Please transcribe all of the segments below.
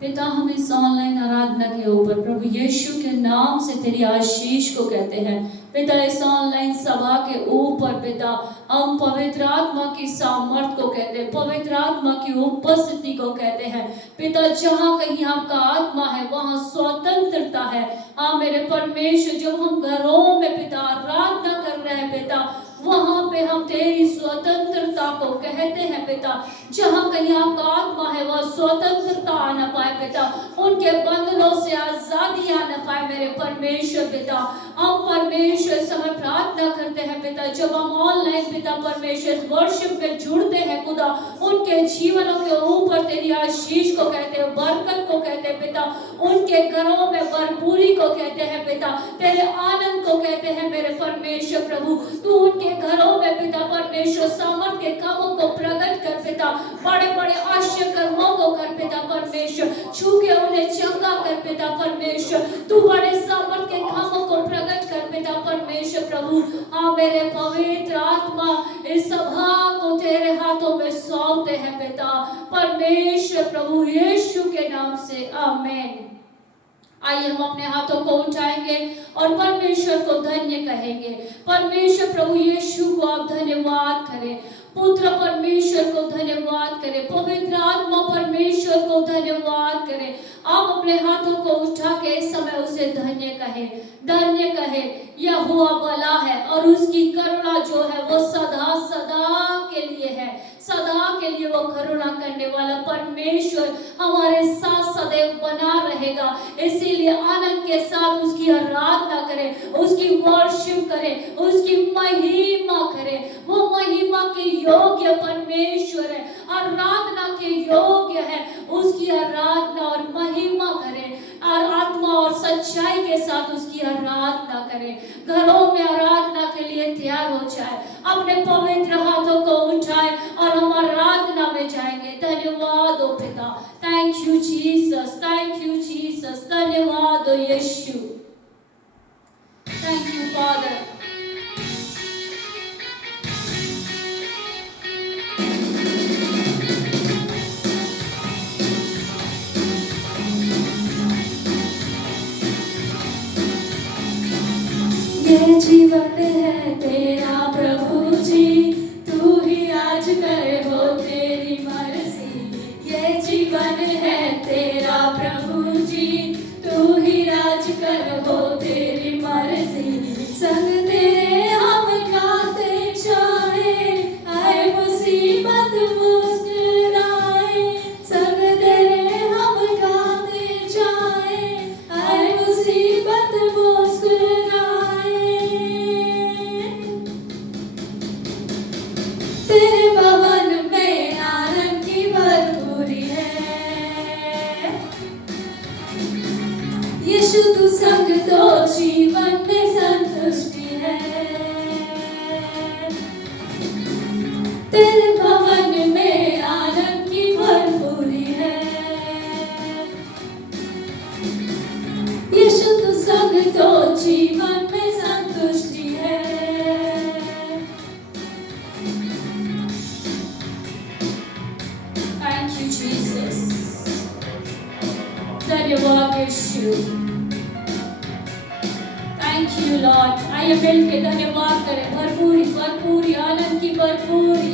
पिता हम इस ऑनलाइन आराधना के ऊपर प्रभु यीशु के नाम से तेरी आशीष को कहते हैं। पिता इस ऑनलाइन सभा के ऊपर पिता हम पवित्र आत्मा की सामर्थ को कहते हैं, पवित्र आत्मा की उपस्थिति को कहते हैं। पिता जहाँ कहीं आपका आत्मा है वहाँ स्वतंत्रता है। हाँ मेरे परमेश्वर, जब हम घरों में पिता आराधना कर रहे हैं पिता, वहाँ पे हम तेरी स्वतंत्रता को कहते हैं पिता। जहाँ कहीं आपका आत्मा है वह स्वतंत्रता आना पाए पिता, उनके बंधनों से आजादी आना पाए मेरे परमेश्वर पिता। हम परमेश्वर समय प्रार्थना करते हैं पिता, जब हम ऑनलाइन पिता परमेश्वर वर्शिप में जुड़ते हैं खुदा, उनके जीवनों के ऊपर तेरी आशीष को कहते हैं, बरकत को कहते हैं पिता, उनके घरों में भरपूरी को कहते हैं पिता, तेरे आनंद को कहते हैं मेरे परमेश्वर प्रभु। तू उनके घरों में पिता परमेश्वर सामर्थ के कामों को प्रकट कर पिता, बड़े बड़े आश्चर्य कर्मों को कर पिता परमेश्वर, छू के उन्हें चंगा कर पिता परमेश्वर। तू बड़े सामर्थ के कामों को प्रकट कर पिता परमेश्वर प्रभु। हाँ मेरे पवित्र आत्मा, इस सभा को तेरे हाथों में सौंपते हैं पिता परमेश्वर प्रभु यीशु के नाम से, आमीन। आइए हम अपने हाथों को उठाएंगे और परमेश्वर को धन्य कहेंगे। परमेश्वर प्रभु यीशु को आप धन्यवाद करें, पुत्र परमेश्वर को धन्यवाद करें, पवित्र आत्मा परमेश्वर को धन्यवाद करें। आप अपने हाथों को उठा के इस समय उसे धन्य कहे, धन्य कहे। यहोवा भला है और उसकी करुणा जो है वो सदा सदा के लिए है, सदा के लिए वो करुणा करने वाला परमेश्वर हमारे साथ सदैव बना रहेगा। इसीलिए आनंद के साथ उसकी आराधना करें, उसकी वर्शिप करें, उसकी महिमा करें। वो महिमा के योग्य परमेश्वर है, आराधना के योग्य है। उसकी आराधना और महिमा करें और आत्मा और सच्चाई के साथ उसकी आराधना करें। घरों में आराधना के लिए तैयार हो जाए, अपने पवित्र हाथों को उठाए और हम आराधना में जाएंगे। धन्यवाद हो पिता, thank you Jesus, thank you Jesus, धन्यवाद हो यीशु, थैंक यू फादर। ये जीवन है तेरा प्रभु जी, तू ही राज करे हो तेरी मर्जी। ये जीवन है तेरा प्रभु जी, तू ही राज कर हो तेरी मर्जी। संग तेरे हम गाते चाहे, आए मुसीबत मुस्कुराए। संग तेरे हम गाते जाए, आए मुसीबत मुस्कुराए। तेरे भवन में आनंद की भरपूरी है। यीशु तू संग तो जीवन में संतुष्टि है। तेरे भवन में आनंद की भरपूरी है। यीशु तू संग तो जीवन में संतुष्टि है। Thank you Jesus, धन्यवाद यीशु, थैंक यू लॉर्ड। आइए मिलके धन्यवाद करें, भरपूरी भरपूरी आनंद की भरपूरी।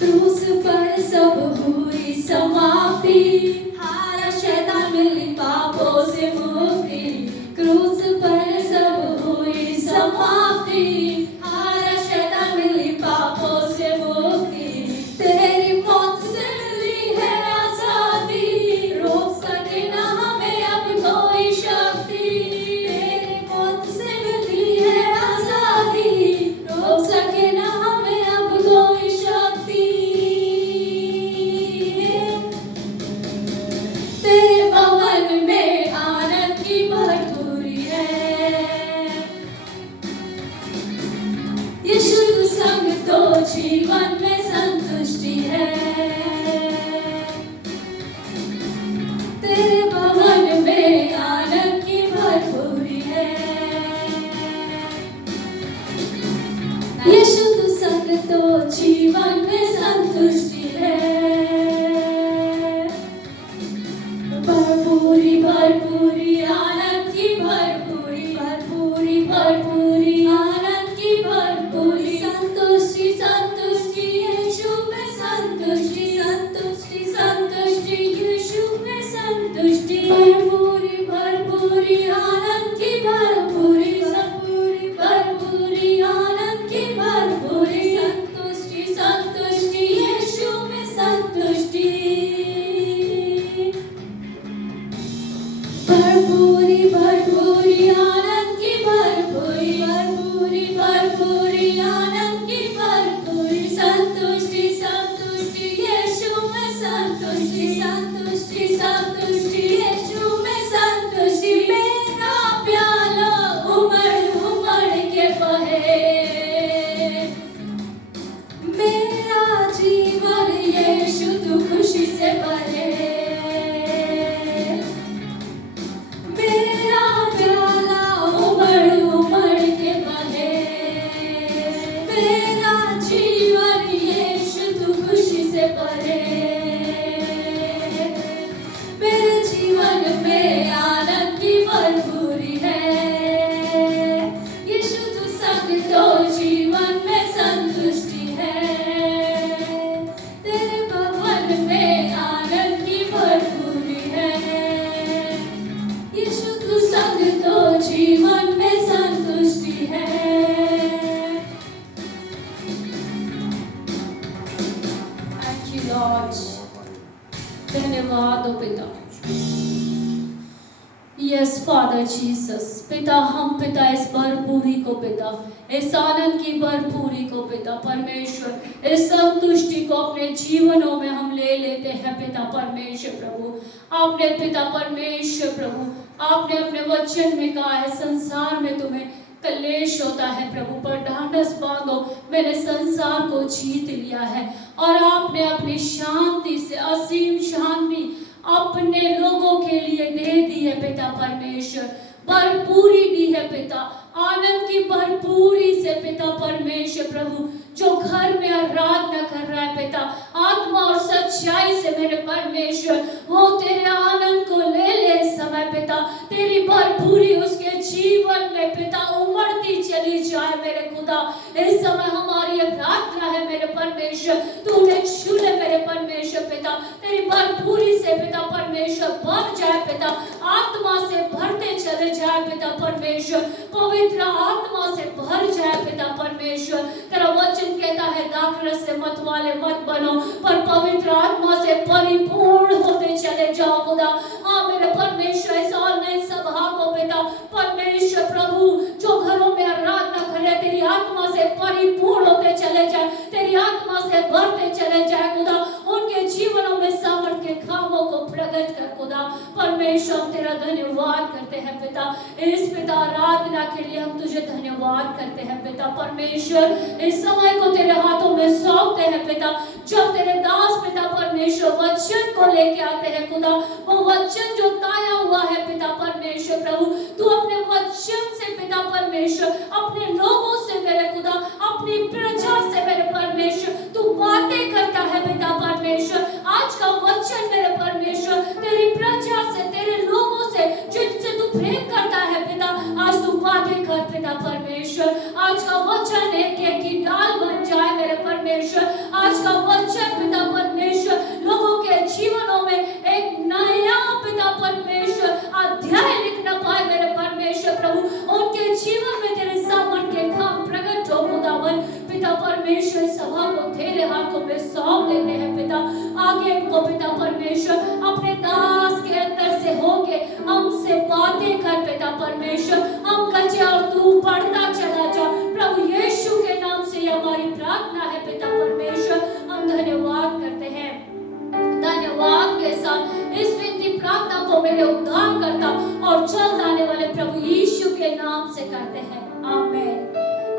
क्रूस पर सब हुई समाप्ति, हारा शैतान मिली पापों से मुक्ति। क्रूस पर सब हुई समाप्ति, हारा शैतान मिली पापों से मुक्ति। तेरी मौत से मिली है आजादी, रोक सके ना हमें अब कोई शक्ति। तेरी मौत से मिली है आजादी, रोक सके ना हमें अब कोई शक्ति। तेरे भवन में आनंद की भरपूरी है। यीशु तू संग तो जीवन में संतुष्टि है। तेरे भवन में आनंद की भरपूरी है। यीशु तू संग तो जीवन में संतुष्टि है। भरपूरी भरपूरी आनंद की भरपूरी भरपूरी भरपूरी आनंद की भरपूरी संतुष्टि संतुष्टि यीशु में संतुष्टि संतुष्टि संतुष्टि यीशु में संतुष्टि भरपूरी भरपूरी आनंद की भरपूरी भरपूरी भरपूरी आनंद की भरपूरी संतुष्टि संतुष्टि यीशु में संतुष्टि भरपूरी भरपूरी आनंद की भरपूरी भरपूरी भरपूरी आनंद की भरपूरी संतुष्टि संतुष्टि यीशु में संतुष्टि संतुष्टि संतुष्टि यीशु में संतुष्टि मेरा प्याला उमड़ उमड़ के बहे मेरा जीवन यीशु तू खुशी से भरे मेरा प्याला उमड़ उमड़ के बहे मेरा जीवन यीशु तू खुशी से भरे मेरे जीवन में आनंद की भरपूरी है यीशु तू संग तो जीवन में संतुष्टि है तेरे भवन में आनंद की भरपूरी है यीशु तू संग तो जीवन में संतुष्टि है Thank you, Lord. धन्यवाद ओ पिता। यस फादर जीसस, पिता हम पिता इस भरपूरी को पिता, इस आनंद की भरपूरी को पिता परमेश्वर, इस संतुष्टि को अपने जीवनों में हम ले लेते हैं पिता परमेश्वर प्रभु। आपने पिता परमेश्वर प्रभु, आपने अपने वचन में कहा है संसार में तुम्हें कलेश होता है प्रभु, पर ढांढस बांधो मैंने संसार को जीत लिया है। और आपने अपनी शांति से असीम शांति अपने लोगों के लिए दे दी है पिता परमेश्वर, भरपूरी दी है पिता, आनंद की भरपूरी से पिता परमेश्वर प्रभु। जो घर में आराधना कर रहा है पिता आत्मा और सच्चाई से मेरे परमेश्वर, वो तेरे आनंद को ले ले इस समय पिता, तेरी भरपूरी उसके जीवन में पिता उमड़ती चली जाए मेरे खुदा। इस समय हमारी ये प्रार्थना है मेरे परमेश्वर, तू उन्हें छू ले मेरे परमेश्वर पिता, तेरी भरपूरी से पिता परमेश्वर भर जाए पिता, आत्मा से भरते चले जाए पिता परमेश्वर, पवित्र आत्मा से भर जाए पिता परमेश्वर। तेरा वचन कहता है दाखरस से मत वाले मत बनो, पर पवित्र आत्मा से परिपूर्ण होते चले जाओ खुदा। हाँ मेरे परमेश्वर, इस ऑनलाइन सभा को पिता परमेश्वर प्रभु, जो घरों में आराधना करे तेरी आत्मा से परिपूर्ण होते चले जाए, तेरी आत्मा से भरते चले जाए खुदा, उनके जीवनों में सामर्थ के खामों को प्रकट कर खुदा परमेश्वर। हम तेरा धन्यवाद करते हैं पिता, इस पिता आराधना के लिए हम तुझे धन्यवाद करते हैं पिता परमेश्वर। इस समय को तेरे हाथों में सौंपते हैं पिता, जब तेरे दास पिता परमेश्वर वचन को लेके आते हैं खुदा, वो वचन जो ताया हुआ है पिता परमेश्वर प्रभु, तू अपने वचन से पिता परमेश्वर अपने लोगों से मेरे खुदा, अपनी प्रजा से मेरे परमेश्वर तू बातें करता है पिता परमेश्वर। आज का वचन मेरे परमेश्वर तेरी प्रजा से, तेरे लोगों से जिनसे तू प्रेम करता है पिता, आज तू बातें कर पिता परमेश्वर। आज का वचन एक एक की डाल बन जाए मेरे परमेश्वर, आज का वचन पिता परमेश्वर लोगों के जीवनों में एक नया पिता परमेश्वर अध्याय लिखना पाए मेरे परमेश्वर प्रभु, उनके जीवन में तेरे सामर्थ्य के काम प्रकट हो खुदावन पिता परमेश्वर। सभा को तेरे हाथों में सौंप देते हैं पिता, आगे इनको पिता परमेश्वर अपने दास के अंदर से होके हमसे बातें कर पिता परमेश्वर, हम कचे और तू बढ़ता चला जा प्रभु यीशु के नाम से हमारी प्रार्थना है पिता परमेश्वर। हम धन्यवाद करते हैं, धन्यवाद के साथ इस विनती प्रार्थना को मेरे उद्धार करता और चल आने वाले प्रभु यीशु के नाम से करते हैं, आमीन।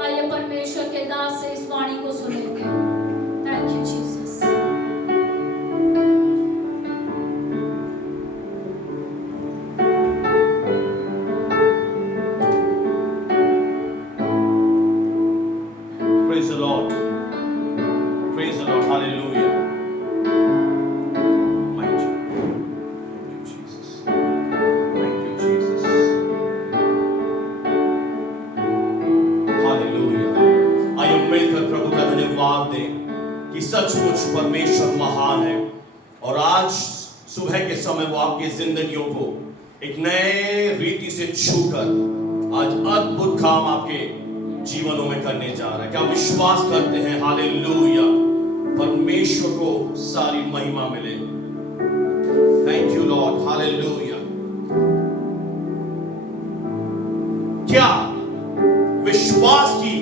आइए परमेश्वर के दास से इस वाणी को सुनेंगे। Thank you Jesus. Praise the Lord. Praise the Lord. Hallelujah. Mighty. Thank you, Jesus. सुबह के समय वो आपकी जिंदगियों को एक नए रीति से छूकर आज अद्भुत काम आपके जीवनों में करने जा रहा है। क्या विश्वास करते हैं? हालेलुया। परमेश्वर को सारी महिमा मिले। Thank you Lord. हालेलुया। क्या विश्वास की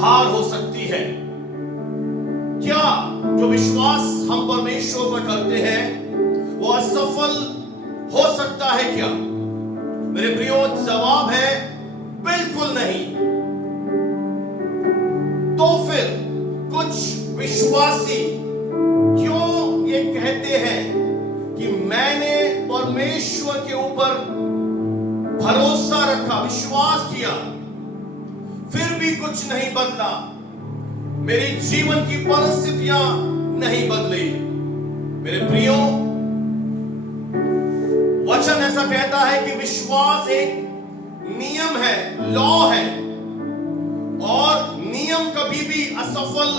हार हो सकती है? क्या जो विश्वास हम परमेश्वर पर करते हैं वो असफल हो सकता है क्या? मेरे प्रियो, जवाब है बिल्कुल नहीं। तो फिर कुछ विश्वासी क्यों ये कहते हैं कि मैंने परमेश्वर के ऊपर भरोसा रखा, विश्वास किया, फिर भी कुछ नहीं बदला, मेरी जीवन की परिस्थितियां नहीं बदली? मेरे प्रियो, वचन ऐसा कहता है कि विश्वास एक नियम है, लॉ है, और नियम कभी भी असफल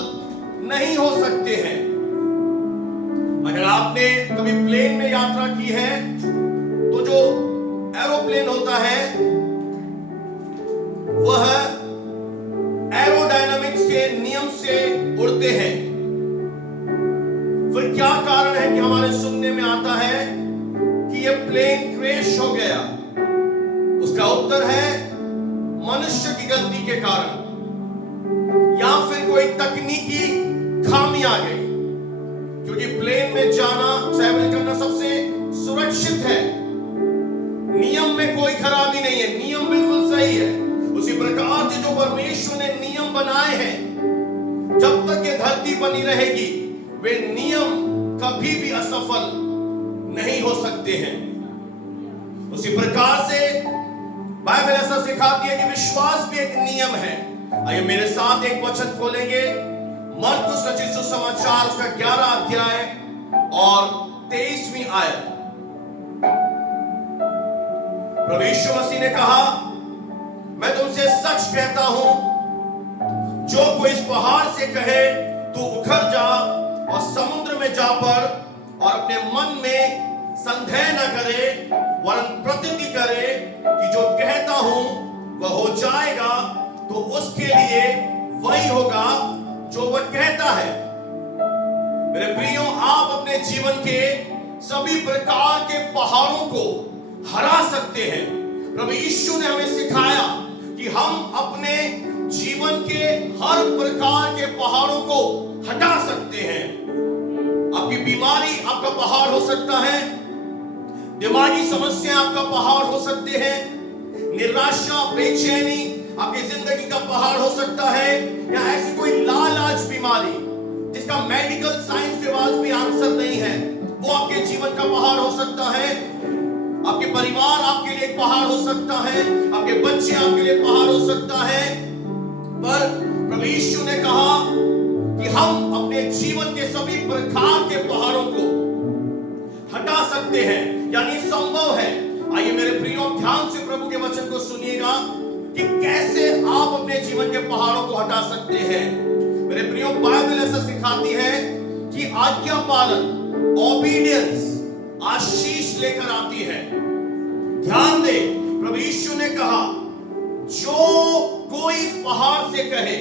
नहीं हो सकते हैं। अगर आपने कभी प्लेन में यात्रा की है तो जो एरोप्लेन होता है वह एरोडायनामिक्स के नियम से उड़ते हैं। फिर क्या कारण है कि हमारे सुनने में आता है कि यह प्लेन क्रैश हो गया? उसका उत्तर है मनुष्य की गलती के कारण, या फिर कोई तकनीकी खामी आ गई। क्योंकि प्लेन में जाना, ट्रैवल करना सबसे सुरक्षित है, नियम में कोई खराबी नहीं है, नियम बिल्कुल सही है। उसी प्रकार से जो परमेश्वर ने नियम बनाए हैं, जब तक ये धरती बनी रहेगी वे नियम कभी भी असफल नहीं हो सकते हैं। उसी प्रकार से बाइबल ऐसा सिखाती है कि विश्वास भी एक नियम है। आइए मेरे साथ एक वचन खोलेंगे, मरकुस रचित सुसमाचार उसका 11 अध्याय और 23वीं आयत। प्रभु यीशु मसीह ने कहा, मैं तुमसे सच कहता हूं, जो कोई इस पहाड़ से कहे तू उखड़ जा और समुद्र में जा पड़, और अपने मन में संदेह न करे वरन प्रतिज्ञा करे कि जो कहता हूं वह हो जाएगा, तो उसके लिए वही होगा जो वह कहता है। मेरे प्रियो, आप अपने जीवन के सभी प्रकार के पहाड़ों को हरा सकते हैं। प्रभु यीशु ने हमें सिखाया कि हम अपने जीवन के हर प्रकार के पहाड़ों को हटा सकते हैं। आपकी बीमारी आपका पहाड़ हो सकता है, दिमागी समस्या आपका पहाड़ हो सकते हैं, निराशा, बेचैनी आपकी जिंदगी का पहाड़ हो सकता है, या ऐसी कोई लालाज बीमारी जिसका मेडिकल साइंस के पास भी आंसर नहीं है, वो आपके जीवन का पहाड़ हो सकता है। आपके परिवार आपके लिए पहाड़ हो सकता है, आपके बच्चे आपके लिए पहाड़ हो सकता है। पर प्रभु यीशु ने कहा कि हम अपने जीवन के सभी प्रकार के पहाड़ों को हटा सकते हैं, यानी संभव है। आइए मेरे प्रियो, ध्यान से प्रभु के वचन को सुनिएगा कि कैसे आप अपने जीवन के पहाड़ों को हटा सकते हैं। मेरे प्रियो, बाइबल ऐसा सिखाती है कि आज्ञा पालन, ओबीडियंस, आशीष लेकर आती है। ध्यान दे, प्रभु यीशु ने कहा, जो कोई इस पहाड़ से कहे,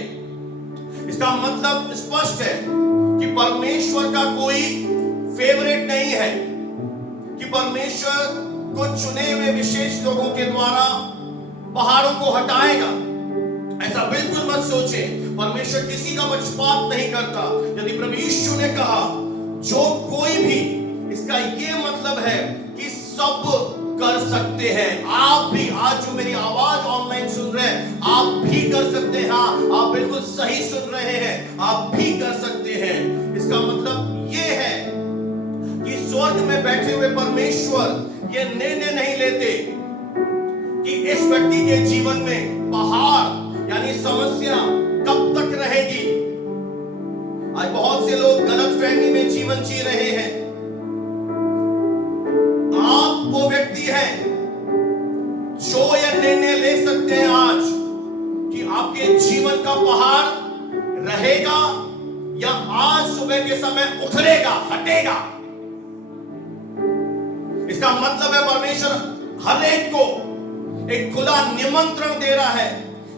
इसका मतलब स्पष्ट है कि परमेश्वर का कोई फेवरेट नहीं है, कि परमेश्वर कुछ चुने हुए विशेष लोगों के द्वारा पहाड़ों को हटाएगा। ऐसा बिल्कुल मत सोचे, परमेश्वर किसी का पक्षपात नहीं करता। यदि प्रभु यीशु ने कहा जो कोई भी, इसका ये मतलब है कि सब कर सकते हैं। आप भी, आज जो मेरी आवाज ऑनलाइन सुन रहे हैं, आप भी कर सकते हैं। हाँ, आप बिल्कुल सही सुन रहे हैं, आप भी कर सकते हैं। इसका मतलब ये है कि स्वर्ग में बैठे हुए परमेश्वर ये निर्णय नहीं लेते कि इस व्यक्ति के जीवन में पहाड़ यानी समस्या कब तक रहेगी। आज बहुत से लोग गलतफहमी में जीवन जी रहे हैं। आप वो व्यक्ति हैं जो यह निर्णय ले सकते हैं आज कि आपके जीवन का पहाड़ रहेगा या आज सुबह के समय उखड़ेगा, हटेगा। इसका मतलब है परमेश्वर हर एक को एक खुला निमंत्रण दे रहा है।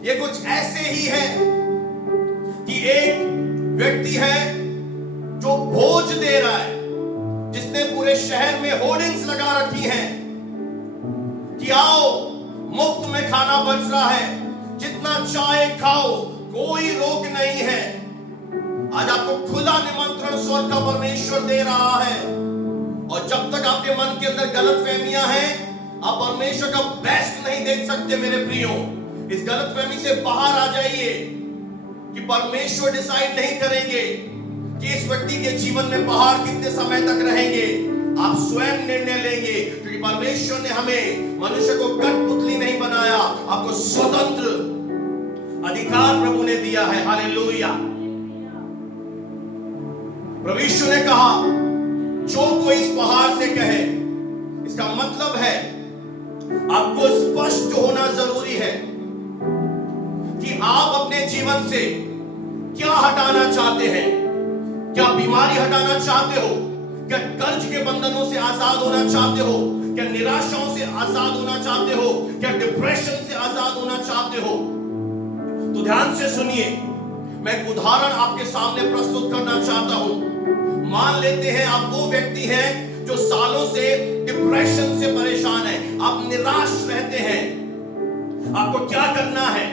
ये कुछ ऐसे ही है कि एक व्यक्ति है जो भोज दे रहा है, जिसने पूरे शहर में होर्डिंग्स लगा रखी हैं कि आओ, मुफ्त में खाना बच रहा है, जितना चाहे खाओ, कोई रोक नहीं है। आज आपको खुला निमंत्रण स्वर्ग का परमेश्वर दे रहा है। और जब तक आपके मन के अंदर गलतफहमियां हैं, आप परमेश्वर का बेस्ट नहीं देख सकते मेरे प्रियो। इस गलतफहमी से बाहर आ जाइए कि परमेश्वर डिसाइड नहीं करेंगे कि इस व्यक्ति के जीवन में पहाड़ कितने समय तक रहेंगे। आप स्वयं निर्णय लेंगे, क्योंकि परमेश्वर ने हमें मनुष्य को कठपुतली नहीं बनाया, आपको स्वतंत्र अधिकार प्रभु ने दिया है। हालेलुया। प्रभु यीशु ने कहा, जो कोई इस पहाड़ से कहे, इसका मतलब है आपको स्पष्ट होना जरूरी है कि आप अपने जीवन से क्या हटाना चाहते हैं। क्या बीमारी हटाना चाहते हो? क्या कर्ज के बंधनों से आजाद होना चाहते हो? क्या निराशाओं से आजाद होना चाहते हो? क्या डिप्रेशन से आजाद होना चाहते हो? तो ध्यान से सुनिए, मैं एक उदाहरण आपके सामने प्रस्तुत करना चाहता हूं। मान लेते हैं आप वो व्यक्ति हैं जो सालों से डिप्रेशन से परेशान है, आप निराश रहते हैं। आपको क्या करना है?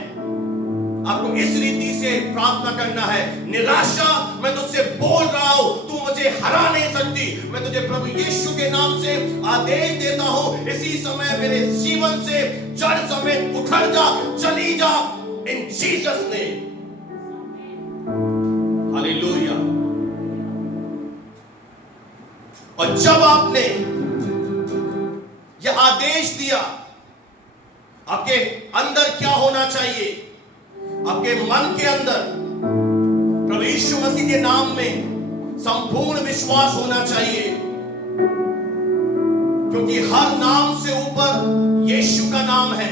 आपको इस रीति से प्रार्थना करना है, निराशा, मैं तुझसे बोल रहा हूं, तू मुझे हरा नहीं सकती। मैं तुझे प्रभु यीशु के नाम से आदेश देता हूं, इसी समय मेरे जीवन से जड़ समेत उखड़ जा, चली जा, इन जीसस नेम। हालेलुया। और जब आपने यह आदेश दिया, आपके अंदर क्या होना चाहिए? आपके मन के अंदर प्रभु यीशु मसीह के नाम में संपूर्ण विश्वास होना चाहिए, क्योंकि हर नाम से ऊपर यीशु का नाम है।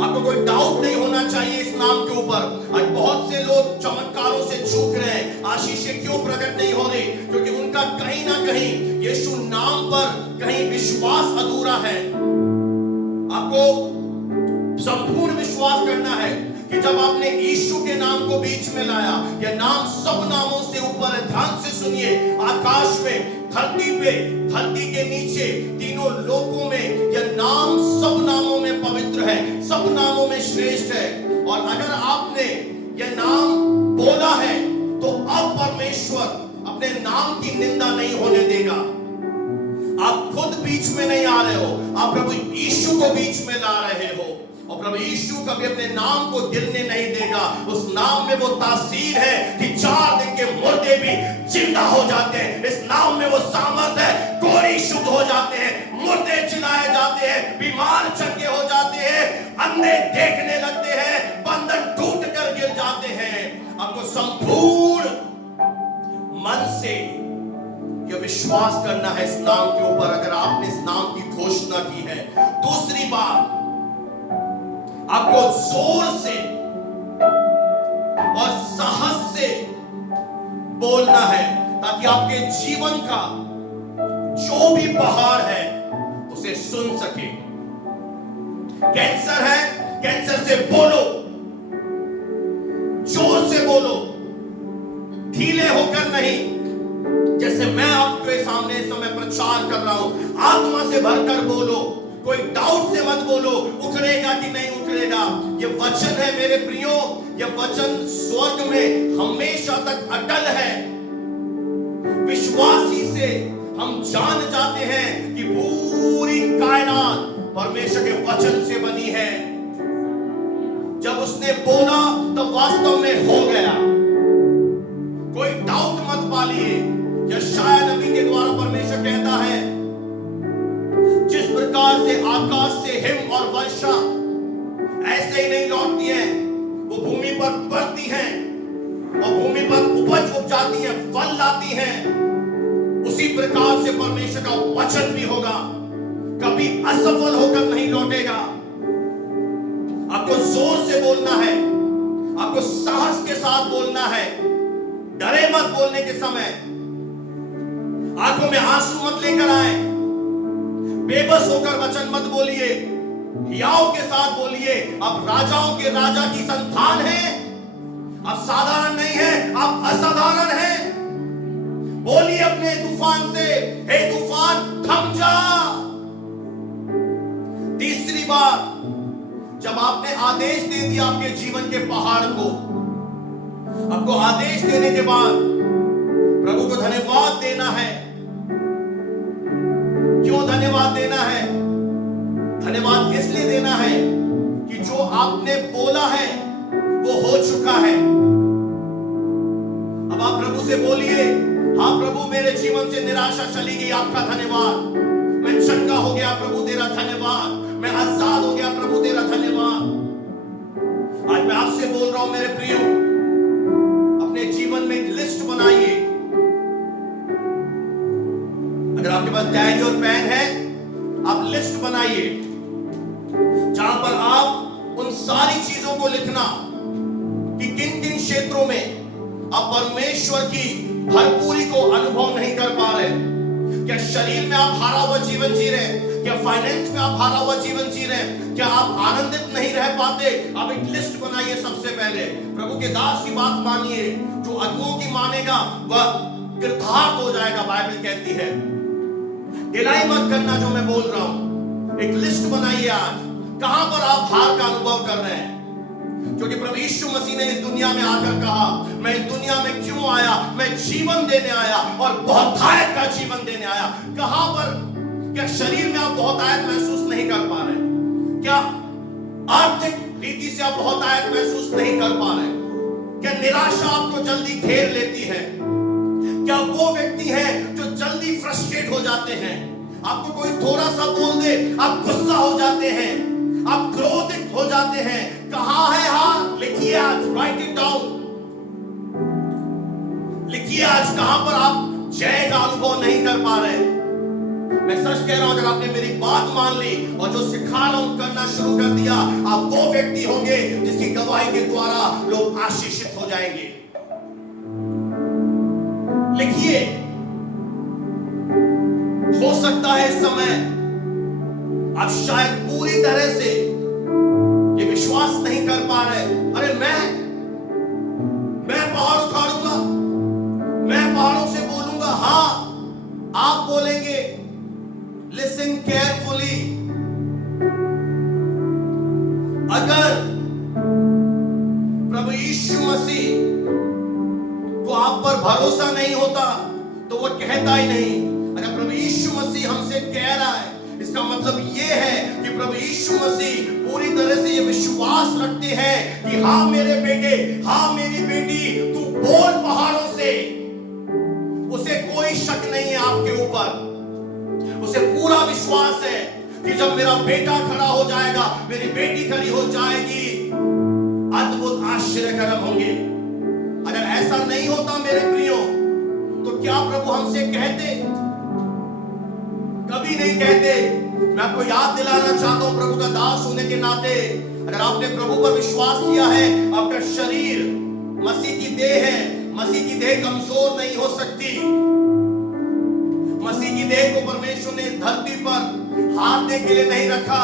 आपको कोई डाउट नहीं होना चाहिए इस नाम के ऊपर। आज बहुत से लोग चमत्कारों से चूक रहे हैं, आशीषें क्यों प्रकट नहीं हो रही? क्योंकि उनका कहीं ना कहीं यीशु नाम पर कहीं विश्वास अधूरा है। आपको संपूर्ण विश्वास करना है कि जब आपने यीशु के नाम को बीच में लाया, यह नाम सब नामों से ऊपर है। ध्यान से सुनिए, आकाश में, धरती पे, धरती के नीचे, तीनों लोकों में यह नाम सब नामों में पवित्र है, सब नामों में श्रेष्ठ है। और अगर आपने यह नाम बोला है तो अब परमेश्वर अपने नाम की निंदा नहीं होने देगा। आप खुद बीच में नहीं आ रहे हो, आप प्रभु यीशु को बीच में ला रहे हो। और प्रभु यीशु कभी अपने नाम को गिरने नहीं देगा। उस नाम में वो तासीर है कि 4 दिन के मुर्दे भी जिंदा हो जाते हैं। इस नाम में वो सामर्थ है, कोढ़ी शुद्ध हो जाते हैं, मुर्दे जिलाए जाते हैं, बीमार चंगे हो जाते हैं, अंधे देखने लगते हैं, बंधन टूट कर गिर जाते हैं। आपको संपूर्ण मन से यह विश्वास करना है इस नाम के ऊपर, अगर आपने इस नाम की घोषणा की है। दूसरी बात, आपको जोर से और साहस से बोलना है, ताकि आपके जीवन का जो भी पहाड़ है उसे सुन सके। कैंसर है, कैंसर से बोलो, जोर से बोलो, ढीले होकर नहीं। जैसे मैं आपके सामने इस समय प्रचार कर रहा हूं, आत्मा से भरकर बोलो, कोई डाउट से मत बोलो उखड़ेगा कि नहीं उखड़ेगा। ये वचन है मेरे प्रियो, ये वचन स्वर्ग में हमेशा तक अटल है। विश्वासी से हम जान जाते हैं कि पूरी कायनात परमेश्वर के वचन से बनी है। जब उसने बोला तब वास्तव में हो गया। कोई डाउट मत पालिए। यशायाह नबी के द्वारा परमेश्वर कहता है, जिस प्रकार से आकाश से हिम और वर्षा ऐसे ही नहीं लौटती है, वो भूमि पर बढ़ती हैं और भूमि पर उपज उपजाती हैं, फल लाती हैं, उसी प्रकार से परमेश्वर का वचन भी होगा, कभी असफल होकर नहीं लौटेगा। आपको जोर से बोलना है, आपको साहस के साथ बोलना है। डरे मत बोलने के समय, आंखों में आंसू मत लेकर आए, बेबस होकर वचन मत बोलिए, हियाव के साथ बोलिए। आप राजाओं के राजा की संतान हैं, आप साधारण नहीं हैं, आप असाधारण हैं। बोलिए अपने तूफान से, हे तूफान थम जा। तीसरी बार, जब आपने आदेश दे दिया आपके जीवन के पहाड़ को, आपको आदेश देने के बाद प्रभु को धन्यवाद देना है। क्यों धन्यवाद देना है? धन्यवाद इसलिए देना है कि जो आपने बोला है वो हो चुका है। अब आप प्रभु से बोलिए, हाँ प्रभु, मेरे जीवन से निराशा चली गई, आपका धन्यवाद। मैं चंगा हो गया प्रभु, तेरा धन्यवाद। मैं आजाद हो गया प्रभु, तेरा धन्यवाद। आज मैं आपसे बोल रहा हूं मेरे प्रियो, अपने जीवन में एक लिस्ट बनाइए। अगर आपके पास डायरी और पेन है, आप लिस्ट बनाइए जहां पर आप उन सारी चीजों को लिखना कि किन किन क्षेत्रों में आप परमेश्वर की भरपूरी को अनुभव नहीं कर पा रहे। क्या शरीर में आप हारा हुआ जीवन जी रहे हैं? क्या फाइनेंस में आप हारा हुआ जीवन जी रहे हैं? क्या आप आनंदित नहीं रह पाते? आप एक लिस्ट बनाइए। सबसे पहले प्रभु के दास की बात मानिए, जो अगुओं की मानेगा वह कृतार्थ हो जाएगा, बाइबल कहती है। ढिलाई मत करना जो मैं बोल रहा हूं। एक लिस्ट बनाइए आज, कहां पर आप हार का अनुभव कर रहे हैं। क्योंकि प्रभु यीशु मसीह ने इस दुनिया में आकर कहा, मैं इस दुनिया में क्यों आया? मैं जीवन देने आया और बहुतायत का जीवन देने आया। कहां पर? क्या शरीर में आप बहुतायत महसूस नहीं कर पा रहे? क्या आर्थिक रीति से आप बहुतायत महसूस नहीं कर पा रहे? क्या निराशा आपको जल्दी घेर लेती है? क्या वो व्यक्ति हैं जो जल्दी फ्रस्ट्रेट हो जाते हैं? आपको कोई थोड़ा सा बोल दे, आप गुस्सा हो जाते हैं, आप क्रोधित हो जाते हैं। कहां है हार? लिखिए आज, राइट इट डाउन। लिखिए आज कहां पर आप जय का अनुभव नहीं कर पा रहे। मैं सच कह रहा हूं, अगर आपने मेरी बात मान ली और जो सिखा रहा हूं करना शुरू कर दिया, आप वो व्यक्ति होंगे जिसकी गवाही के द्वारा लोग आशीषित हो जाएंगे। लिखिए, हो सकता है इस समय आप शायद पूरी तरह से ये विश्वास नहीं कर पा रहे, अरे मैं पहाड़ उखाड़ूंगा, मैं पहाड़ों से बोलूंगा। हां, आप बोलेंगे। Listen carefully. अगर प्रभु यीशु मसीह को आप पर भरोसा नहीं होता तो वो कहता ही नहीं। अगर प्रभु यीशु मसीह हमसे कह रहा है, इसका मतलब ये है कि प्रभु यीशु मसीह पूरी तरह से ये विश्वास रखते हैं कि हाँ मेरे बेटे, हाँ मेरी बेटी, तू बोल पहाड़ों से। उसे कोई शक नहीं है आपके ऊपर। उसे पूरा विश्वास है कि जब मेरा बेटा खड़ा हो जाएगा, मेरी बेटी खड़ी हो जाएगी, अद्भुत आश्चर्यकरम होंगे। अगर ऐसा नहीं होता मेरे प्रियो, तो क्या प्रभु हमसे कहते? कभी नहीं कहते। मैं आपको याद दिलाना चाहता हूं, प्रभु का दास होने के नाते, अगर आपने प्रभु पर विश्वास किया है, आपका शरीर मसीह की देह है। मसीह की देह कमजोर नहीं हो सकती। मसीह की देह को परमेश्वर ने इस धरती पर हारने के लिए नहीं रखा।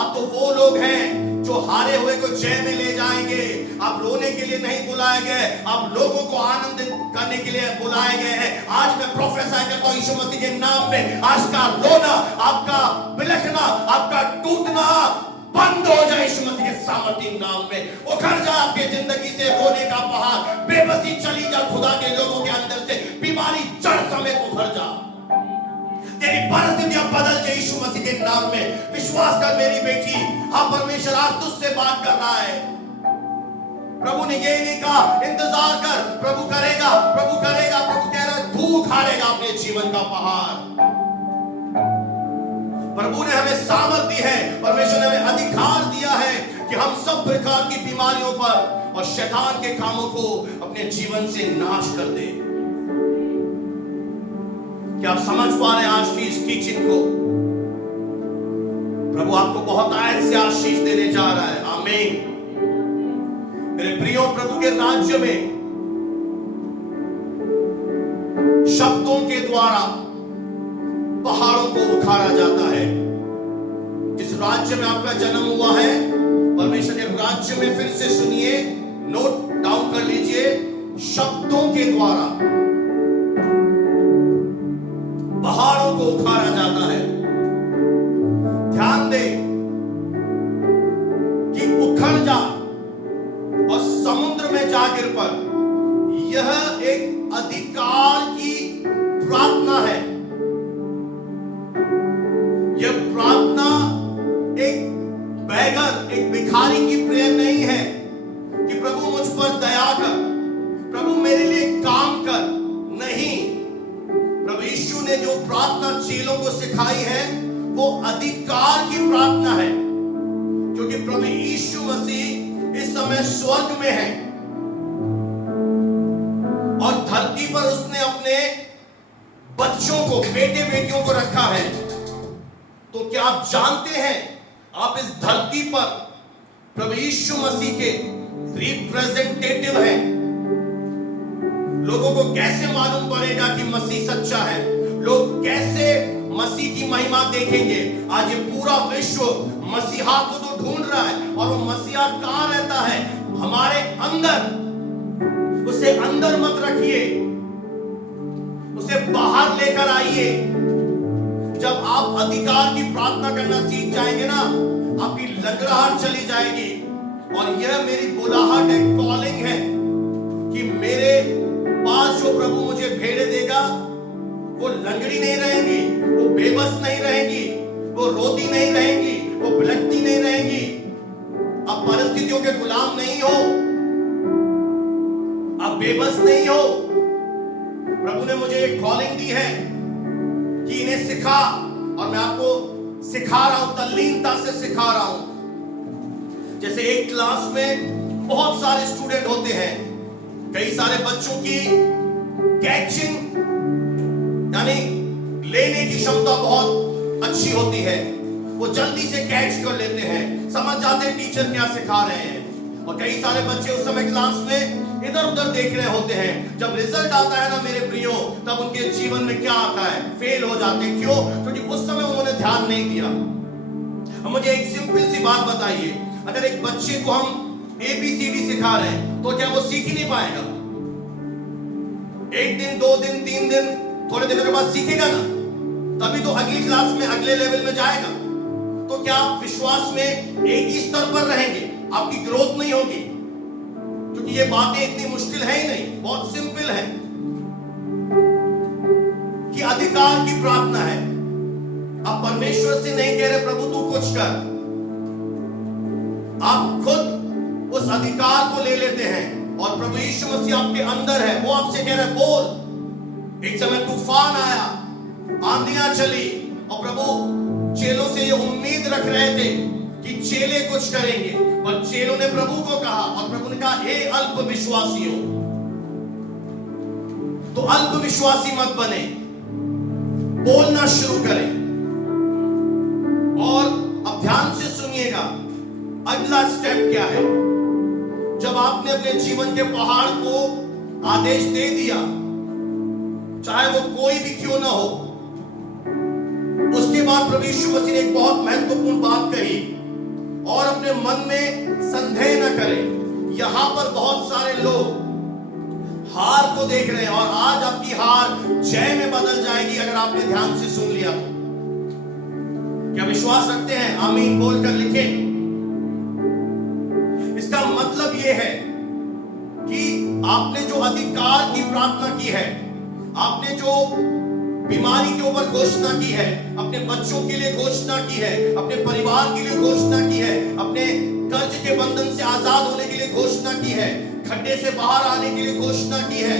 आप तो वो लोग हैं जो हारे हुए को जय में ले जाएंगे। आप रोने के लिए नहीं बुलाए गए, आप लोगों को आनंदित करने के लिए बुलाए गए हैं। आज मैं प्रोफेसर करता हूं यीशु मसीह के नाम में, आज का रोना, आपका बिलखना, आपका टूटना बंद हो जाए यीशु मसीह के सामर्थ्य नाम में। उखड़ जा आपके जिंदगी से रोने का पहाड़, बेबसी चली जा खुदा के लोगों के अंदर से, बीमारी जड़ समेत उखड़ जा। तेरी परिस्थितियां बदल जाए यीशु मसीह के नाम में। विश्वास कर मेरी बेटी, हाँ परमेश्वर आज तुझसे बात कर रहा है। प्रभु ने ये नहीं कहा इंतजार कर, प्रभु करेगा, प्रभु करेगा। प्रभु कह रहा है तू उखाड़ेगा अपने जीवन का पहाड़। प्रभु ने हमें सामर्थ दी है, परमेश्वर ने हमें अधिकार दिया है कि हम सब प्रकार की बीमारियों पर और शैतान के कामों को अपने जीवन से नाश कर दे। क्या आप समझ पा रहे हैं आज की इस टीचिंग को? प्रभु आपको बहुत आयत से आशीष देने जा रहा है। आमीन। मेरे प्रियो, प्रभु के राज्य में शब्दों के द्वारा पहाड़ों को उखाड़ा जाता है। जिस राज्य में आपका जन्म हुआ है, परमेश्वर के राज्य में, फिर से सुनिए, नोट डाउन कर लीजिए, शब्दों के द्वारा पहाड़ों को उखाड़ा जाता है। ध्यान दे कि उखड़ जा और समुद्र में जा गिर पर, यह एक अधिकार की प्रार्थना है। यह प्रार्थना एक बेगर, एक भिखारी की प्रेयर नहीं है कि प्रभु मुझ पर दया कर, प्रभु मेरे लिए काम कर। नहीं, प्रभु यीशु ने जो प्रार्थना चेलों को सिखाई है वो अधिकार की प्रार्थना है, क्योंकि प्रभु यीशु मसीह इस समय स्वर्ग में है और धरती पर उसने अपने बच्चों को, बेटे बेटियों को रखा है। तो क्या आप जानते हैं, आप इस धरती पर प्रभु यीशु मसीह के रिप्रेजेंटेटिव हैं। लोगों को कैसे मालूम पड़ेगा कि मसीह सच्चा है? लोग कैसे मसीह की महिमा देखेंगे? आज ये पूरा विश्व मसीहा को तो ढूंढ रहा है, और वो मसीहा कहां रहता है? हमारे अंदर। उसे अंदर मत रखिए, उसे बाहर लेकर आइए। जब आप अधिकार की प्रार्थना करना सीख जाएंगे ना, आपकी लंगड़ाहट चली जाएगी। और यह मेरी बुलाहट है, कॉलिंग है कि मेरे पास जो प्रभु मुझे भेड़े देगा, वो लंगड़ी नहीं रहेंगी, वो बेबस नहीं रहेंगी, वो रोती नहीं रहेंगी, वो बिलखती नहीं रहेंगी। अब परिस्थितियों के गुलाम नहीं हो, अब बेबस नहीं हो। प्रभु ने मुझे एक कॉलिंग दी है कि इन्हें सिखा, और मैं आपको सिखा रहा हूं, तल्लीनता से सिखा रहा हूं। जैसे एक क्लास में बहुत सारे स्टूडेंट होते हैं, कई सारे बच्चों की कैचिंग यानी लेने की क्षमता बहुत अच्छी होती है, वो जल्दी से कैच कर लेते हैं, समझ जाते हैं टीचर क्या सिखा रहे हैं। और कई सारे बच्चे उस समय क्लास में इधर उधर देख रहे होते हैं। जब रिजल्ट आता है ना मेरे प्रियो, तब उनके जीवन में क्या आता है? फेल हो जाते हैं। क्यों? क्योंकि उस समय उन्होंने ध्यान नहीं दिया। अब मुझे एक सिंपल सी बात बताइए, अगर एक बच्चे को हम ABCD सिखा रहे हैं, तो क्या वो सीख ही नहीं पाएगा? एक दिन, 2 दिन, 3 दिन, थोड़े दिनों के बाद सीखेगा ना, तभी तो अगली क्लास में, अगले लेवल में जाएगा। तो क्या आप विश्वास में एक ही स्तर पर रहेंगे? आपकी ग्रोथ नहीं होगी, क्योंकि ये बातें इतनी मुश्किल है ही नहीं, बहुत सिंपल है कि अधिकार की प्रार्थना है। आप परमेश्वर से नहीं कह रहे प्रभु तू कुछ कर, आप खुद उस अधिकार को ले लेते हैं, और प्रभु यीशु मसीह आपके अंदर है। वो आपसे कह रहे बोल। एक समय तूफान आया, आंधियां चली, और प्रभु चेलों से ये उम्मीद रख रहे थे कि चेले कुछ करेंगे, पर चेलों ने प्रभु को कहा, और प्रभु ने कहा हे अल्प विश्वासियों, तो अल्प विश्वासी मत बने, बोलना शुरू करें। और अब ध्यान से सुनिएगा, अगला स्टेप क्या है? जब आपने अपने जीवन के पहाड़ को आदेश दे दिया, चाहे वो कोई भी क्यों ना हो, उसके बाद प्रभु यीशु मसीह ने एक बहुत महत्वपूर्ण बात कही, और अपने मन में संदेह न करें। यहां पर बहुत सारे लोग हार को देख रहे हैं, और आज आपकी हार जय में बदल जाएगी अगर आपने ध्यान से सुन लिया तो। क्या विश्वास रखते हैं? आमीन बोलकर लिखें। इसका मतलब यह है कि आपने जो अधिकार की प्रार्थना की है, आपने जो बीमारी के ऊपर घोषणा की है, अपने बच्चों के लिए घोषणा की है, अपने परिवार के लिए घोषणा की है, अपने कर्ज के बंधन से आजाद होने के लिए घोषणा की है, खड्डे से बाहर आने के लिए घोषणा की है।